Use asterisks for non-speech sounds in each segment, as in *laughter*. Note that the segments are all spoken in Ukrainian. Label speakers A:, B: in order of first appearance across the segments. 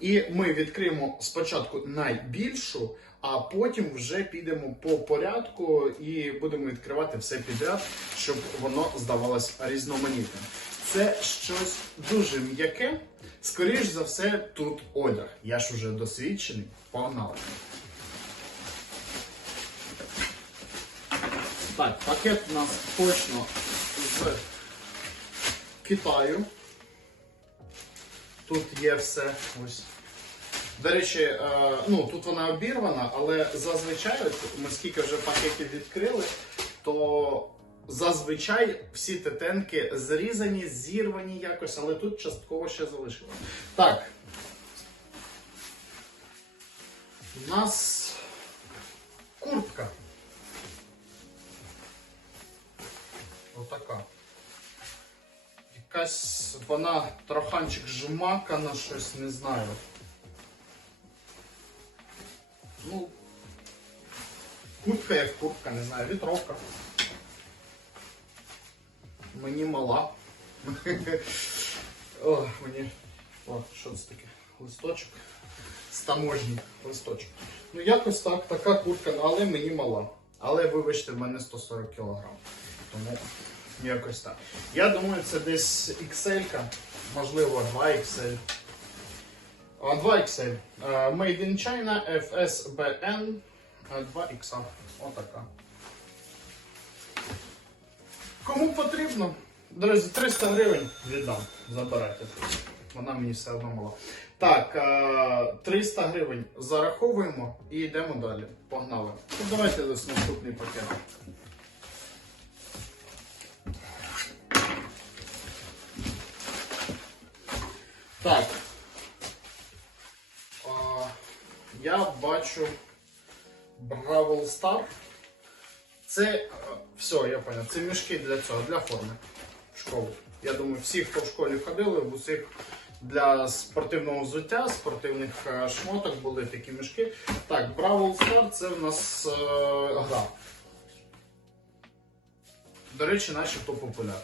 A: І ми відкриємо спочатку найбільшу, а потім вже підемо по порядку і будемо відкривати все підряд, щоб воно здавалось різноманітним. Це щось дуже м'яке. Скоріш за все, тут одяг. Я ж уже досвідчений. Погнали. Так, пакет у нас точно з Китаю. Тут є все ось. До речі, е, ну тут вона обірвана, але зазвичай, ми скільки вже пакетів відкрили, то зазвичай всі тетенки зрізані, зірвані якось, але тут частково ще залишилось. Так. У нас куртка. Отака. Якась вона троханчик жмакана, щось не знаю. Ну, куртка як куртка, не знаю, вітровка. Мені мала. О, мені. О, що це таке? Листочок. З таможні листочок. Ну, якось так, така куртка, ну, але мені мала. Але вибачте, в мене 140 кг. Тому якось так. Я думаю, це десь XL, можливо, 2XL. 2XL. Е, Made in China FSBN 2XL. Отака. Кому потрібно? Друзі, 300 гривень віддам. Забирайте. Вона мені все одно мала. Так, е, 300 гривень зараховуємо і йдемо далі. Погнали. Ну, Давайте десь наступний пакет. Так. А, я бачу Бравл Star. Це е, все, я понял. Це мішки для цього, для форми в школу. Я думаю, всі, хто в школі ходили, в усіх для спортивного взуття, спортивних е, шмоток були такі мішки. Так, Бравл Star це в нас е, гра. До речі, начебто популярна.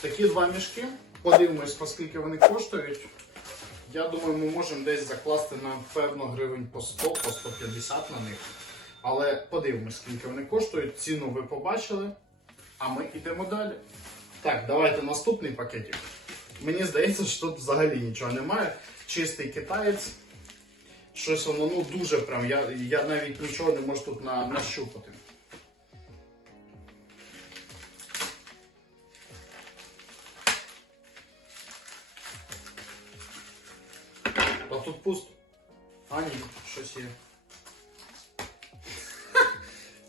A: Такі два мішки. Подивимось, оскільки вони коштують. Я думаю, ми можемо десь закласти на певно гривень по 100, по 150 на них. Але подивимось, скільки вони коштують. Ціну ви побачили. А ми йдемо далі. Так, давайте наступний пакетик. Мені здається, що тут взагалі нічого немає. Чистий китаєць. Щось воно ну дуже прям. Я, я навіть нічого не можу тут на, нащупати. Тут пусто. А ні, щось є.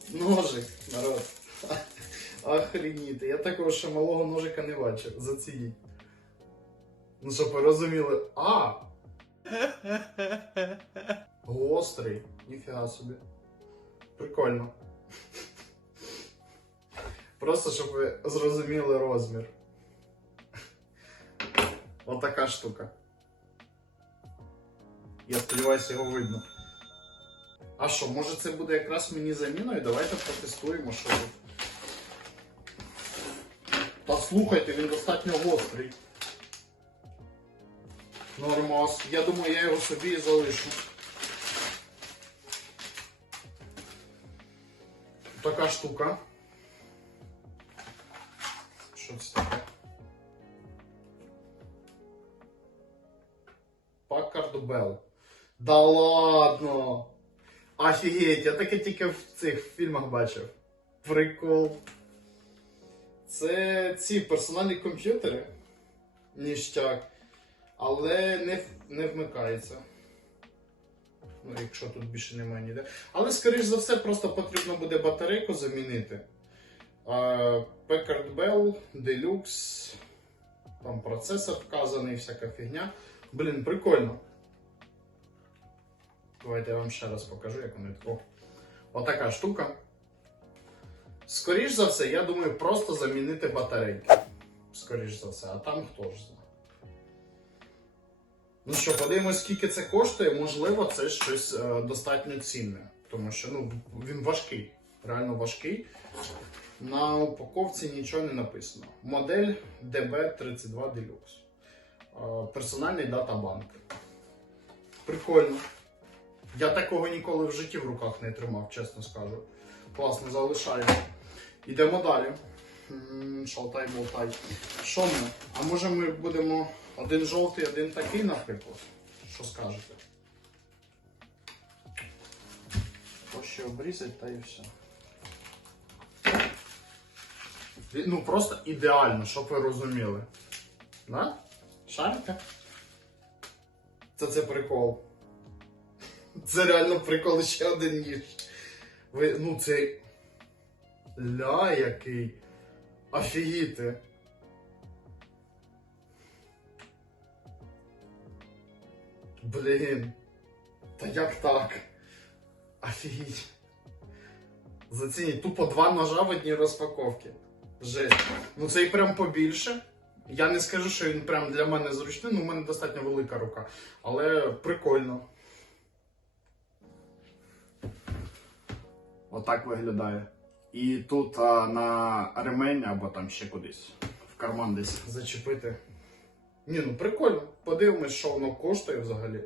A: *laughs* Ножик, народ. *laughs* Охреніти. Я такого ще малого ножика не бачив. Зацініть. Ну щоб ви розуміли. А! *laughs* Гострий. Ніфіга собі. Прикольно. Просто щоб ви зрозуміли розмір. Отака штука. Я сподіваюся, його видно. А що, може це буде якраз мені заміною? Давайте протестуємо, що тут. Та слухайте, він достатньо гострий. Нормас. Я думаю, я його собі і залишу. Така штука. Що це таке? Packard Bell. Да ладно! Офігеть, я таке тільки в цих фільмах бачив. Прикол. Це ці персональні комп'ютери. Ніштяк. Але не, не вмикається. Ну, якщо тут більше немає ніде. Але, скоріш за все, просто потрібно буде батарейку замінити. Packard Bell, Deluxe. Там процесор вказаний, всяка фігня. Блін, прикольно. Давайте я вам ще раз покажу, як воно. О, отака штука. Скоріш за все, я думаю, просто замінити батарейки. Скоріш за все, а там хто ж знає. Ну що, подивимось, скільки це коштує. Можливо, це щось е, достатньо цінне. Тому що ну, він важкий, реально важкий. На упаковці нічого не написано. Модель DB32 Deluxe. Е, персональний датабанк. Прикольно. Я такого ніколи в житті в руках не тримав, чесно скажу. Класно, залишаю. Йдемо далі. Шалтай болтай. Що ми? А може ми будемо один жовтий, один такий, наприклад? Що скажете? Ось ще обрізати та і все. Ну просто ідеально, щоб ви розуміли. Да? Шарите? Це це прикол. Це реально прикол ще один ніж. Ви, ну це. Ля який. Офігіти. Блін. Та як так? Офігеть. Зацініть, тупо два ножа в одній розпаковці. Жесть. Ну цей прям побільше. Я не скажу, що він прям для мене зручний, ну у мене достатньо велика рука. Але прикольно. Отак виглядає. І тут а, на ремень або там ще кудись. В карман десь зачепити. Ні, ну прикольно. Подивимось, що воно коштує взагалі.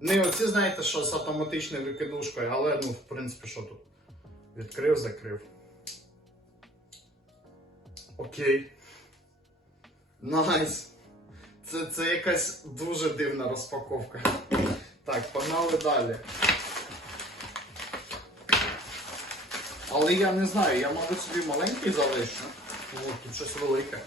A: Не оці, знаєте, що з автоматичною викидушкою, але ну, в принципі, що тут? Відкрив, закрив. Окей. Найс. Це, це якась дуже дивна розпаковка. Так, погнали далі. Але я не знаю, я, мабуть, собі маленький залишу. О, тут щось велике.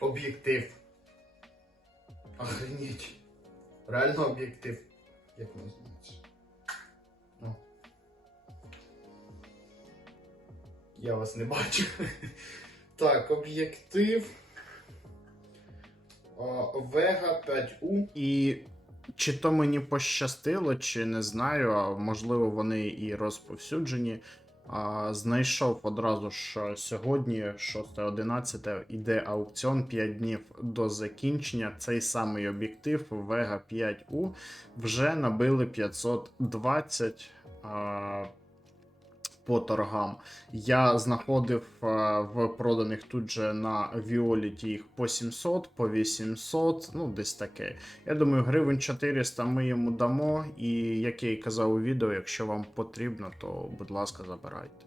A: Об'єктив. Охренеть. Реально об'єктив. Як називається? Я вас не бачу. Так, об'єктив. Вега 5U. І чи то мені пощастило, чи не знаю, а можливо вони і розповсюджені. А, знайшов одразу ж сьогодні, 6.11, іде аукціон 5 днів до закінчення. Цей самий об'єктив Vega 5U вже набили 520 а, по торгам. Я знаходив в проданих тут же на Violet їх по 700, по 800, ну десь таке. Я думаю, гривень 400 ми йому дамо. І як я і казав у відео, якщо вам потрібно, то будь ласка, забирайте.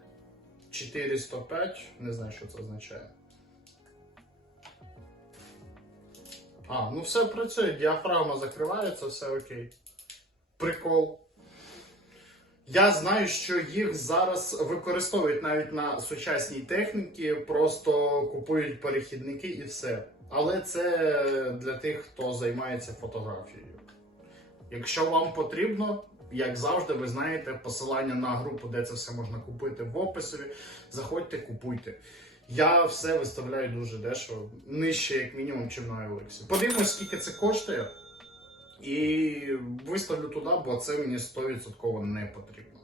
A: 405, не знаю, що це означає. А, ну все працює, діафрагма закривається, все окей. Прикол. Я знаю, що їх зараз використовують навіть на сучасній техніці, просто купують перехідники і все. Але це для тих, хто займається фотографією. Якщо вам потрібно, як завжди, ви знаєте, посилання на групу, де це все можна купити в описі. Заходьте, купуйте. Я все виставляю дуже дешево, нижче, як мінімум, чим на OLX. Подивимось, скільки це коштує. І виставлю туди, бо це мені 100% не потрібно.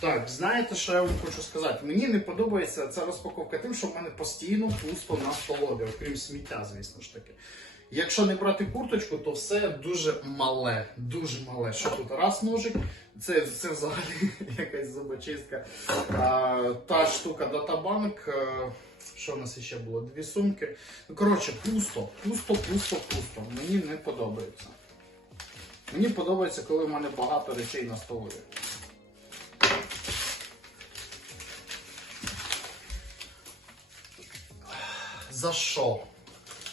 A: Так, знаєте, що я вам хочу сказати? Мені не подобається ця розпаковка тим, що в мене постійно пусто на столові, окрім сміття, звісно ж таки. Якщо не брати курточку, то все дуже мале, дуже мале. Що тут раз ножик, це, це взагалі *laughs* якась зубочистка. Та штука датабанк. Що в нас ще було? Дві сумки. Ну, коротше, пусто, пусто, пусто, пусто. Мені не подобається. Мені подобається, коли в мене багато речей на столові. За що?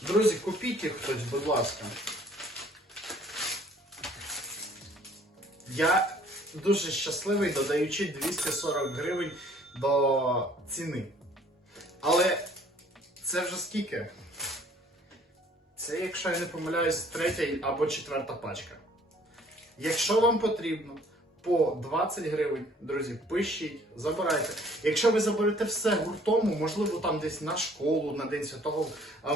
A: Друзі, купіть їх хтось, будь ласка. Я дуже щасливий, додаючи 240 гривень до ціни. Але це вже скільки? Це, якщо я не помиляюсь, третя або четверта пачка. Якщо вам потрібно по 20 гривень, друзі, пишіть, забирайте. Якщо ви заберете все гуртом, можливо, там десь на школу, на День Святого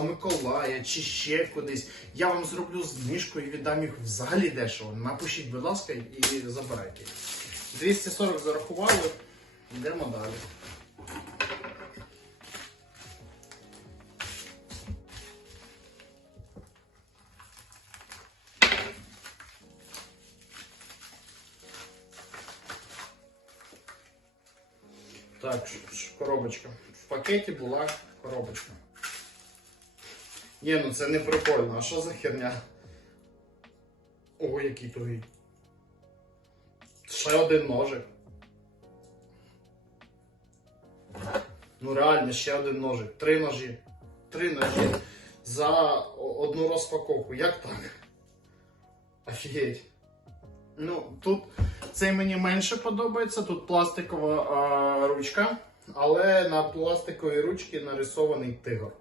A: Миколая чи ще кудись, я вам зроблю знижку і віддам їх взагалі дешево. Напишіть, будь ласка, і забирайте. 240 зарахували, йдемо далі. Пакеті була коробочка. Ні, ну це не прикольно. А що за херня? Ого, який тугий. Ще один ножик. Ну реально, ще один ножик. Три ножі. Три ножі за одну розпаковку. Як так? Офігеть. Ну, тут цей мені менше подобається. Тут пластикова а, ручка, але на пластиковій ручці нарисований тигр.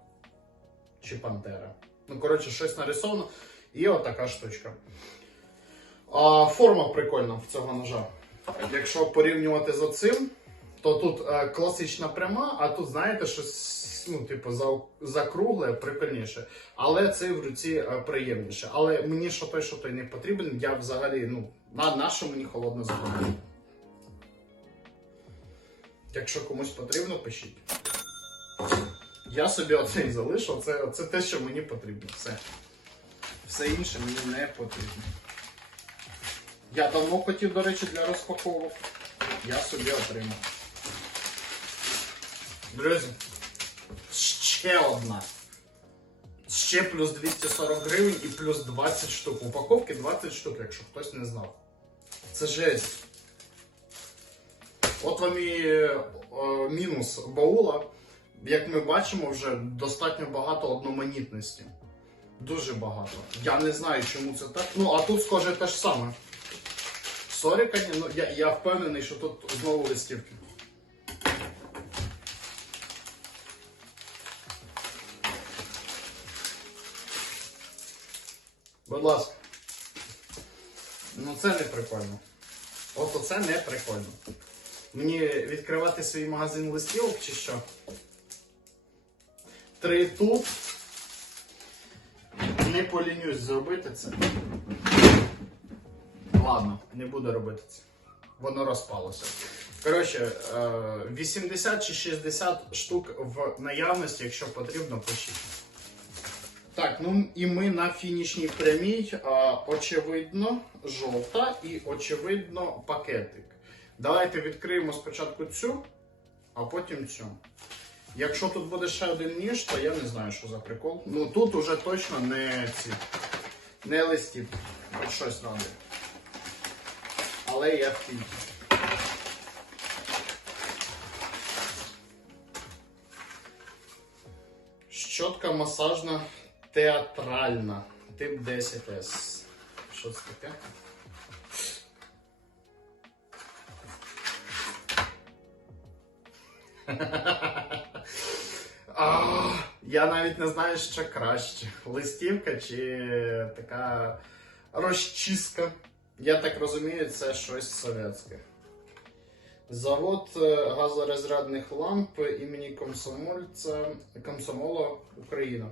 A: Чи пантера. Ну, коротше, щось нарисовано. І отака штучка. А, форма прикольна в цього ножа. Якщо порівнювати з оцим, то тут е, класична пряма, а тут, знаєте, щось ну, типу, за, закругле, прикольніше. Але цей в руці е, приємніше. Але мені що той, що той не потрібен, я взагалі, ну, на, на що мені холодно зброя. Якщо комусь потрібно, пишіть. Я собі оцей залишу, це, це те, що мені потрібно. Все. Все інше мені не потрібно. Я давно хотів, до речі, для розпаковок. Я собі отримав. Друзі, ще одна. Ще плюс 240 гривень і плюс 20 штук. Упаковки 20 штук, якщо хтось не знав. Це жесть. От вам і е, мінус баула. Як ми бачимо, вже достатньо багато одноманітності. Дуже багато. Я не знаю, чому це так. Ну, а тут схоже те ж саме. Сорі, ну я, я впевнений, що тут знову листівки. Будь ласка. Ну це не прикольно. От оце не прикольно. Мені відкривати свій магазин листівок чи що? Три тут. Не полінюсь зробити це. Ладно, не буду робити це. Воно розпалося. Коротше, е, 80 чи 60 штук в наявності, якщо потрібно, пишіть. Так, ну і ми на фінішній прямій. Очевидно, жовта і очевидно пакетик. Давайте відкриємо спочатку цю, а потім цю. Якщо тут буде ще один ніж, то я не знаю, що за прикол. Ну тут уже точно не ці. Не листів. От щось надо. Але я втік. Щотка масажна театральна. Тип 10С. Що це таке? *laughs* А, я навіть не знаю, що краще. Листівка чи така розчіска. Я так розумію, це щось совєтське. Завод е, газорозрядних ламп імені Комсомольця Комсомола Україна.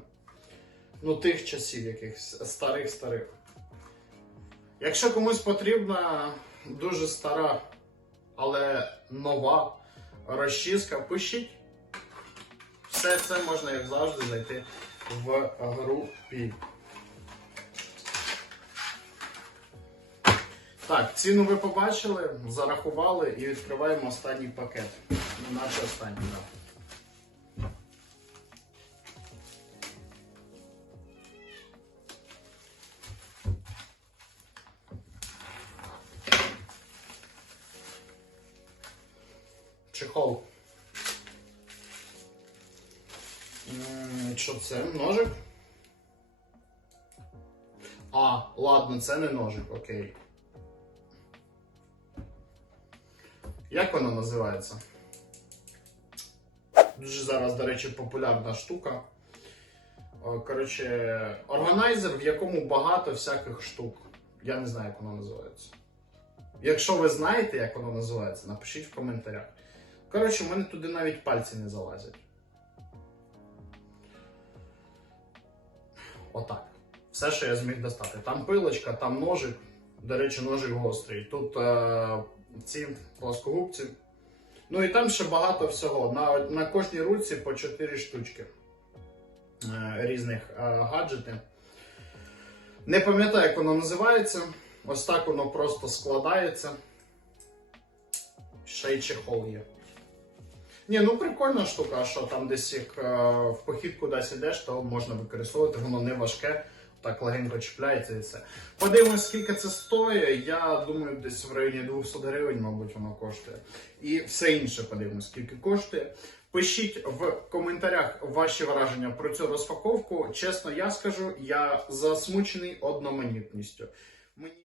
A: Ну, тих часів якихось старих-старих. Якщо комусь потрібна дуже стара, але нова розчіска, пишіть. Все це можна, як завжди, знайти в групі. Так, ціну ви побачили, зарахували і відкриваємо останній пакет. Ну, останній, так. Чехол. Що це? Ножик? А, ладно, це не ножик, окей. Як воно називається? Дуже зараз, до речі, популярна штука. Коротше, органайзер, в якому багато всяких штук. Я не знаю, як воно називається. Якщо ви знаєте, як воно називається, напишіть в коментарях. Коротше, в мене туди навіть пальці не залазять. Отак. Все, що я зміг достати. Там пилочка, там ножик. До речі, ножик гострий. Тут е, ці плоскогубці. Ну і там ще багато всього. На, на кожній руці по 4 штучки е, різних е, гаджетів. Не пам'ятаю, як воно називається. Ось так воно просто складається. Ще й чехол є. Ні, ну прикольна штука, що там десь як е, в похід кудись ідеш, то можна використовувати, воно не важке, так легенько чіпляється і все. Подивимось, скільки це стоїть. Я думаю, десь в районі 200 гривень, мабуть, воно коштує. І все інше подивимось, скільки коштує. Пишіть в коментарях ваші враження про цю розпаковку. Чесно, я скажу, я засмучений одноманітністю. Мені